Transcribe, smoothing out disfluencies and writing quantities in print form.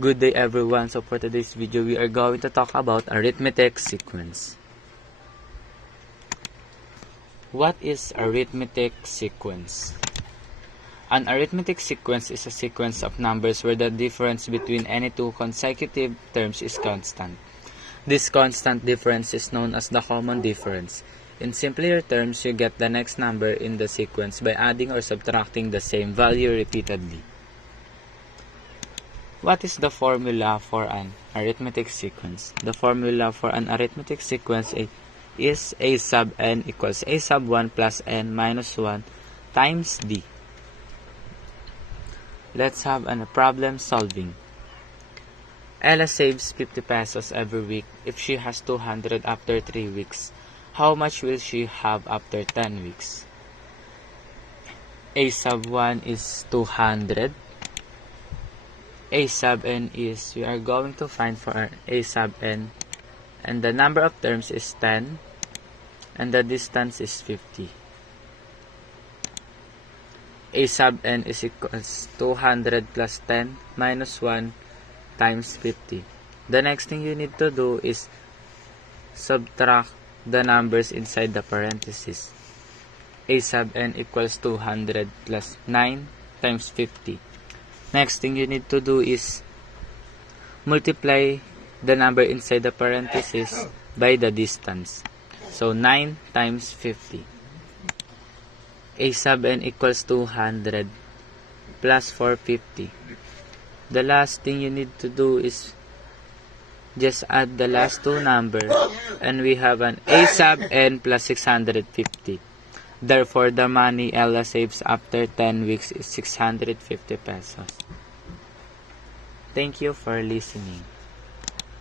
Good day everyone. So for today's video, we are going to talk about arithmetic sequence. What is arithmetic sequence? An arithmetic sequence is a sequence of numbers where the difference between any two consecutive terms is constant. This constant difference is known as the common difference. In simpler terms, you get the next number in the sequence by adding or subtracting the same value repeatedly. What is the formula for an arithmetic sequence? The formula for an arithmetic sequence is a sub n equals a sub 1 plus n minus 1 times d. Let's have a problem solving. Ella saves 50 pesos every week. If she has 200 after 3 weeks, how much will she have after 10 weeks? A sub 1 is 200. A sub n is, we are going to find for a sub n, and the number of terms is 10, and the distance is 50. A sub n is equals 200 plus 10 minus 1 times 50. The next thing you need to do is subtract the numbers inside the parentheses. A sub n equals 200 plus 9 times 50. Next thing you need to do is multiply the number inside the parentheses by the distance. So 9 times 50. A sub n equals 200 plus 450. The last thing you need to do is just add the last two numbers, and we have an a sub n plus 650. Therefore, the money Ella saves after 10 weeks is 650 pesos. Thank you for listening.